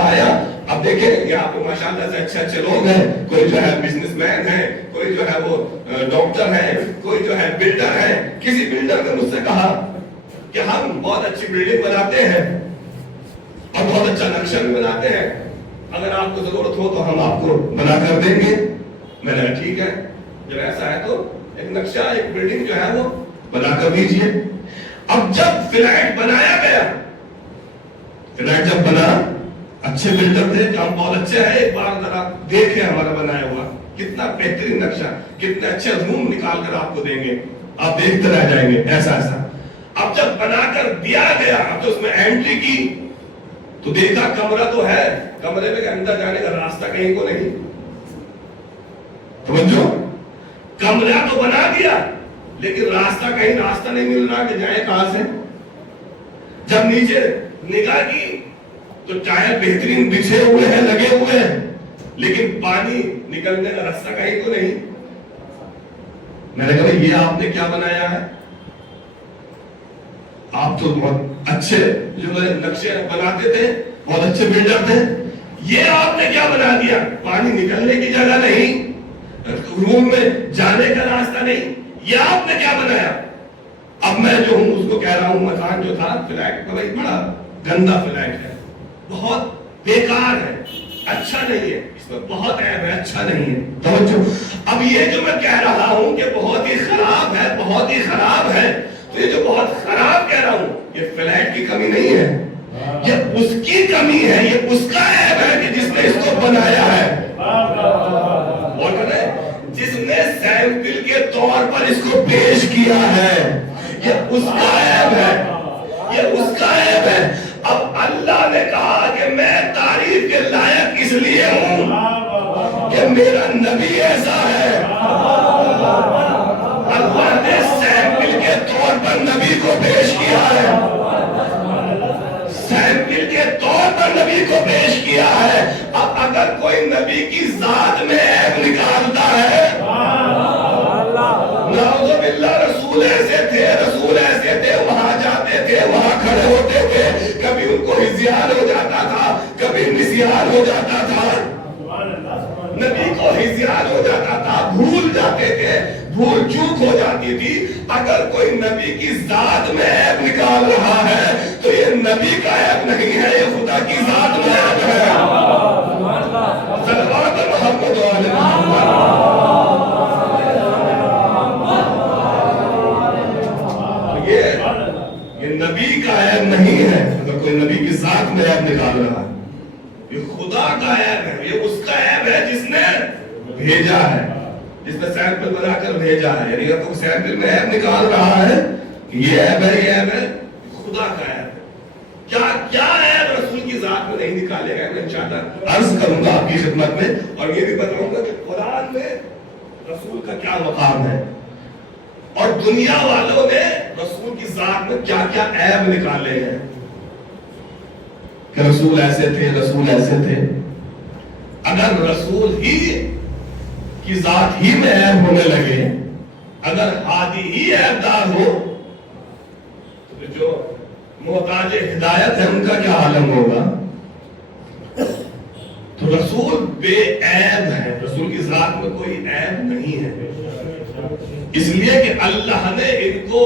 آیا، اب دیکھیں یہاں پہ ماشاءاللہ سے اچھے اچھے لوگ ہیں، کوئی جو ہے بزنس مین ہے، کوئی جو ہے وہ ڈاکٹر ہے، کوئی جو ہے بلڈر ہے. کسی بلڈر نے مجھ سے کہا کہ ہم بہت اچھی بلڈنگ بناتے ہیں اور بہت اچھا نقشہ بھی بناتے ہیں، اگر آپ کو ضرورت ہو تو ہم آپ کو بنا کر دیں گے. میں نے کہا ٹھیک ہے، جب ایسا ہے تو ایک نقشہ، ایک بلڈنگ جو ہے وہ بنا کر دیجئے. اب جب فلیٹ بنایا گیا، فلیٹ جب بنا، اچھے بلڈر تھے کہ ہم بہت اچھے ہیں، ایک بار ذرا دیکھیں ہمارا بنایا ہوا کتنا بہترین نقشہ، کتنے اچھے روم نکال کر آپ کو دیں گے، آپ دیکھتے رہ جائیں گے ایسا. اب جب بنا کر دیا گیا، اب تو اس میں انٹری کی تو دیکھا کمرہ تو ہے، کمرے میں اندر جانے کا راستہ کہیں کو نہیں. سمجھو، کمرہ تو بنا دیا لیکن راستہ نہیں مل رہا کہ جائے کہاں سے. جب نیچے نگاہ کی تو ٹائر بہترین بچھے ہوئے ہیں، لگے ہوئے ہیں، لیکن پانی نکلنے کا راستہ کہیں کو نہیں. میں نے کہا یہ آپ نے کیا بنایا ہے؟ آپ تو بہت اچھے جو نقشے بناتے تھے، بہت اچھے بلڈر تھے، یہ آپ نے کیا بنا دیا؟ پانی نکلنے کی جگہ نہیں، روم میں جانے کا راستہ نہیں، یہ آپ نے کیا بنایا؟ اب میں جو ہوں اس کو کہہ رہا ہوں، مکان جو تھا فلیٹ بڑا گندا فلیٹ ہے، بہت بیکار ہے، اچھا نہیں ہے، اس میں بہت عیب ہے، اچھا نہیں ہے. توجہ، اب یہ جو میں کہہ رہا ہوں کہ بہت ہی خراب ہے، بہت ہی خراب ہے، تو یہ جو بہت خراب کہہ رہا ہوں، یہ فلیٹ کی کمی نہیں ہے، یہ اس کی کمی ہے، یہ اس کا عیب ہے کہ جس نے اس کو بنایا ہے. جس نے سیمپل کے طور پر اس کو پیش کیا ہے، یہ اس کا عیب ہے، یہ اس کا عیب ہے. اب اللہ نے کہا کہ میں تعریف کے لائق اس لیے ہوں کہ میرا نبی ایسا ہے. اللہ نے سیمپل کے طور پر نبی کو پیش کیا ہے، سیمپل کے طور پر نبی کو پیش کیا ہے. اب اگر کوئی نبی کی ذات میں عیب نکالتا ہے، نعوذ باللہ، رسول ایسے تھے، وہاں جاتے تھے، وہاں کھڑے ہوتے تھے، کبھی ان کو ہزیان ہو جاتا تھا، کبھی نسیان ہو جاتا تھا، نبی کو ہزیان ہو جاتا تھا، بھول جاتے تھے، بھول چوک ہو جاتی تھی. اگر کوئی نبی کی ذات میں عیب نکال رہا ہے تو یہ نبی کا عیب نہیں ہے، یہ خدا کی ذات میں عیب ہے. صلوات محمد و آل محمد. یہ نبی کا عیب نہیں ہے. اگر کوئی نبی کی ذات میں عیب نکال رہا ہے، یہ خدا کا عیب ہے، یہ اس کا عیب ہے جس نے بھیجا ہے، جس نے سیمپل بنا کر بھیجا ہے. یعنی اگر کوئی سیمپل میں عیب نکال رہا ہے کہ یہ عیب ہے، یہ عیب ہے، خدا کا عیب ہے. کیا عیب رسول کی ذات میں نہیں نکالے گا؟ میں انشاءاللہ عرض کروں گا آپ کی خدمت میں، اور یہ بھی بتاؤں گا کہ قرآن میں رسول کا کیا مقام ہے، اور دنیا والوں نے رسول کی ذات میں کیا کیا عیب نکالے ہیں کہ رسول ایسے تھے، رسول ایسے تھے. اگر رسول ہی کی ذات ہی میں عیب ہونے لگے، اگر ہادی ہی عیب دار ہو، تو جو محتاج ہدایت ہے ان کا کیا عالم ہوگا؟ تو رسول بے عیب ہے، رسول کی ذات میں کوئی عیب نہیں ہے، اس لیے کہ اللہ نے ان کو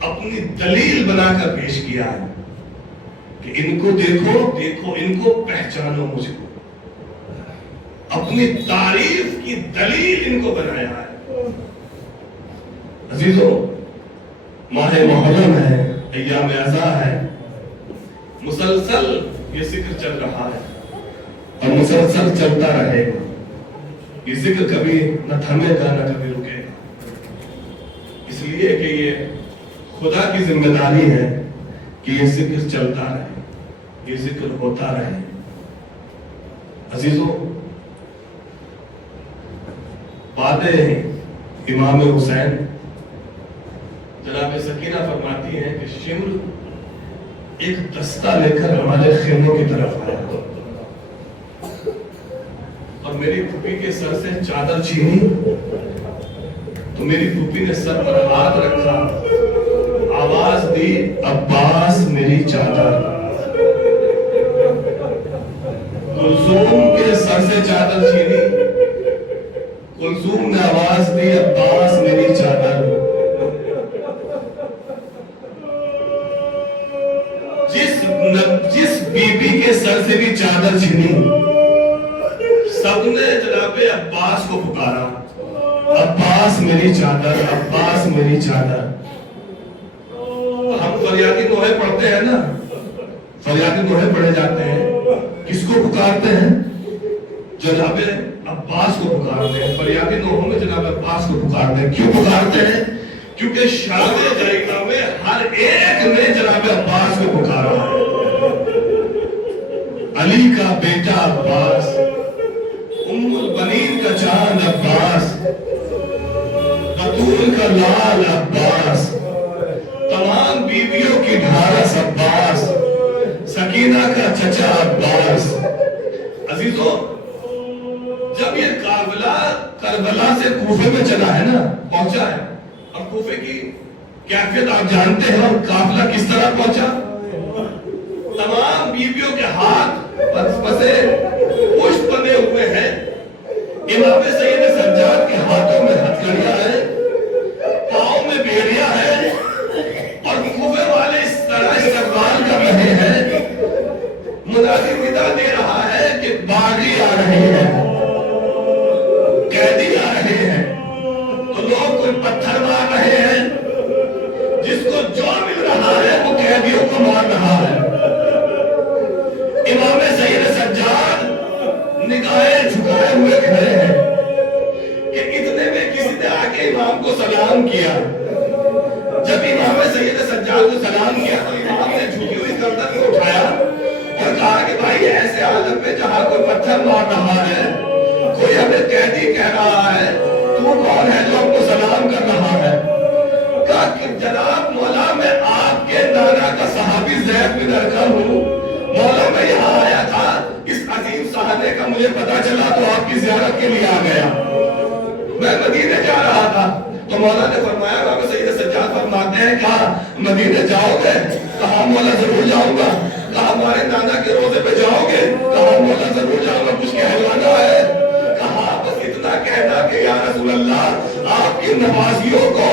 اپنی دلیل بنا کر پیش کیا ہے کہ ان کو دیکھو، ان کو پہچانو مجھ کو. اپنی تعریف کی دلیل ان کو بنایا ہے. عزیزو، ماہ محرم ہے، ایام عزا ہے، مسلسل یہ ذکر چل رہا ہے اور مسلسل چلتا رہے گا. یہ ذکر کبھی نہ تھمے گا، نہ کبھی رکے گا، اس لیے کہ یہ خدا کی ذمہ داری ہے کہ یہ ذکر چلتا رہے، یہ ذکر ہوتا رہے. عزیزو، بات امام حسین، جناب سکینہ فرماتی ہیں کہ شمر ایک دستہ لے کر ہمارے خیموں کی طرف آیا اور میری پھوپھی کے سر سے چادر چھینی تو میری پھوپھی نے سر پر ہاتھ رکھا، آواز دی، عباس میری چادر۔ کلثوم کے سر سے چادر چھینی، کلثوم نے آواز دی، عباس میری چادر۔ جس بی بی کے سر سے بھی چادر چھینی، سب نے جناب عباس کو پکارا، عباس میری چادر، عباس میری چادر۔ ہم فریادی دوہے پڑھتے ہیں نا، فریادی دوہے پڑھے جاتے ہیں، کس کو پکارتے ہیں؟ جناب عباس کو پکارتے ہیں۔ فریادی دوہوں میں جناب عباس کو پکارتے ہیں۔ کیوں پکارتے ہیں؟ کیونکہ شام جائیدہ میں ہر ایک نے جناب عباس کو پکارا ہے۔ علی کا بیٹا عباس، ام البنین کا چاند عباس، بطول کا لال عباس، تمام بیویوں کی ڈھارس عباس، سکینہ کا چچا عباس۔ عزیزوں، جب یہ قافلہ کربلا سے کوفے میں چلا ہے نا، پہنچا ہے، اور کوفے کی کیفیت آپ جانتے ہیں، اور قافلہ کس طرح پہنچا؟ تمام بیویوں کے ہاتھ پسے پشت بندھے ہوئے ہیں، امام سید سجاد کے ہاتھوں میں ہتھکڑیاں ہیں، پاؤں میں بیڑیاں ہیں، اور کوفے والے اس طرح استقبال کر رہے ہیں، منادی ندا دے رہا ہے کہ باغی آ رہے ہیں، قیدی آ رہے ہیں۔ تو لوگ کوئی پتھر مار رہے ہیں، جس کو جو مل رہا ہے وہ قیدیوں کو مار رہا ہے۔ امام سید سجاد نگاہیں جھکائے ہوئے کھڑے ہیں کہ اتنے میں کسی نے آ کے امام کو سلام کیا۔ جب امام سید سجاد کو سلام کیا تو امام نے جھکی ہوئی گردن کو اٹھایا اور کہا کہ بھائی ایسے عالم میں جہاں کوئی پتھر مار رہا ہے، کوئی ہمیں قیدی کہہ رہا ہے، تو کون ہے جو ہم کو سلام کر رہا ہے؟ کہا کہ جناب مولا میں آپ کے نانا کا صحابی زید بن ارقم ہوں، مولا میں یہاں آیا تھا، اس عظیم صحابے کا مجھے پتا چلا تو آپ کی زیارت کے لیے آ گیا، میں مدینے جا رہا تھا۔ تو مولا نے فرمایا، بابا سید سجاد فرماتے ہیں، کہا مدینے جاؤ گے؟ کہا مولا ضرور جاؤں گا۔ کہا ہمارے نانا کے روزے پہ جاؤ گے؟ کہا مولا ضرور جاؤں گا، کچھ کہلوانا ہے؟ کہا بس اتنا کہنا کہ یا رسول اللہ، آپ کی نمازیوں کو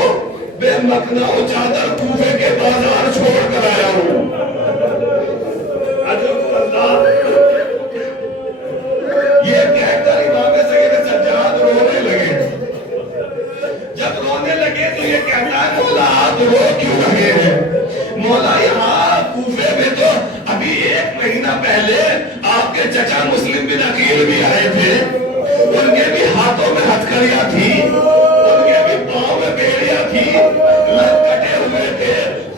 بے مکنا و چادر کوفے کے بازار چھوڑ کر آیا ہوں۔ یہ کہہ کر امام سید سجاد رونے لگے۔ جب رونے لگے تو یہ کہتا ہے، مولا آپ رو کیوں رہے ہیں؟ مولا یہاں کوفے میں تو ابھی 1 مہینہ پہلے آپ کے چچا مسلم بن عقیل بھی آئے تھے، ان کے بھی ہاتھوں میں ہتھکڑیاں تھی، ان کے بھی پاؤں میں بیڑیاں تھی، لت کٹے ہوئے تھے،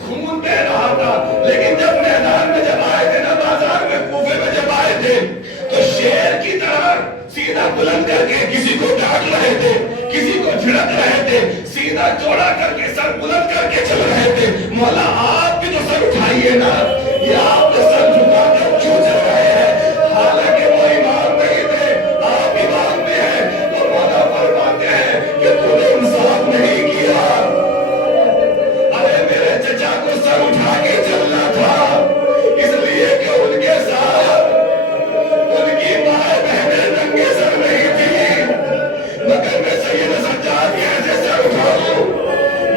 خون بہ رہا تھا، لیکن جب میدان میں جب آئے تھے نا، بازار میں کوفے میں جب آئے تھے تو شیر کی طرح سینہ بلند کر کے کسی کو ڈانٹ رہے تھے، کسی کو جھڑک رہے تھے، سینہ چوڑا کر کے سر بلند کر کے چل رہے تھے۔ مولا آپ بھی تو سر اٹھائیے نا، یہ آپ تو سر جھکا کر کیوں چل رہے ہیں؟ حالانکہ وہ امام نہیں تھے، آپ امام میں ہیں۔ تو مولا فرماتے ہیں کہ تو نے انصاف نہیں کیا، ارے میرے چچا کو سر اٹھا کے چلنا تھا، اس لیے کہ ان کے ساتھ ان کی مائیں بہنیں ننگے سر نہیں تھی، مگر میں سید سجاد کیسے سر اٹھاؤں؟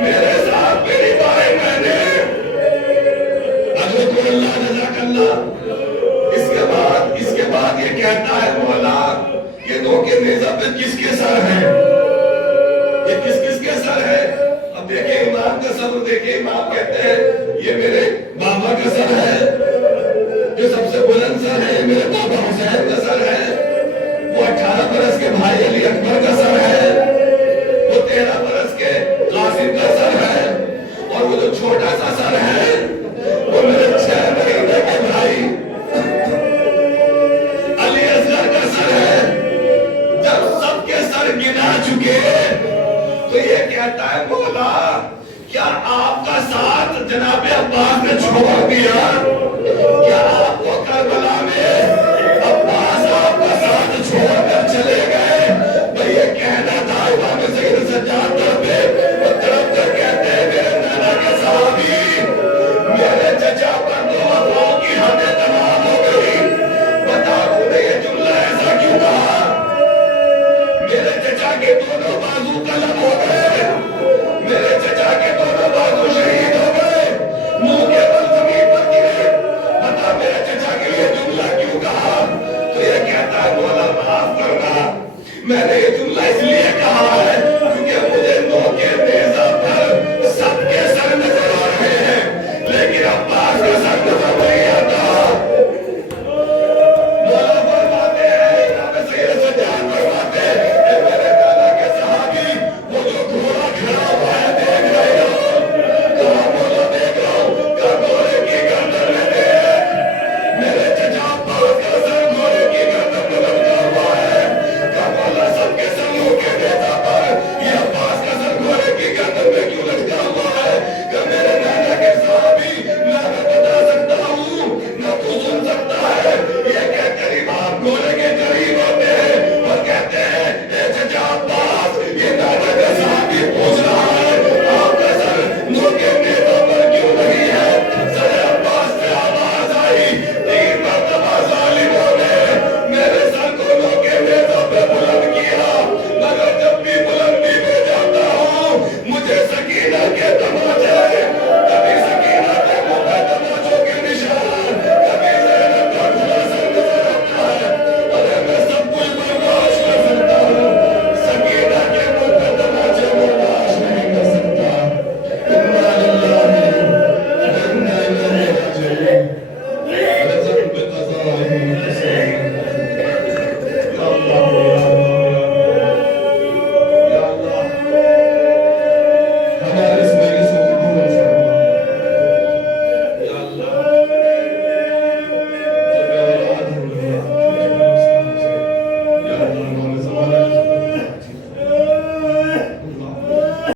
میرے ساتھ میری مائیں بہنیں۔ اجرکم اللہ، جزاک اللہ۔ اس کے بعد یہ کہتا ہے، مولا یہ دو کے نیزہ پہ کس کے سر ہیں؟ یہ کس کے سر ہے؟ اب دیکھیں امام کا سر، دیکھیں امام کہتے ہیں یہ میرے بابا کا سر ہے، جو سب سے بلند سر ہے، میرے بابا حسین کا سر ہے، وہ 18 برس کے بھائی علی اکبر کا سر ہے، وہ 13 برس کے قاسم کا سر ہے، اور وہ جو چھوٹا سا سر ہے وہ میرے 6 مہینے کے بھائی علی اصغر کا سر ہے۔ جب سب کے سر گنا چکے تو یہ کہتا ہے، مولا کیا آپ کا ساتھ جناب عباس نے چھوڑ دیا؟ کیا آپ کو میں نے یہ جملہ اس لیے کہا ہے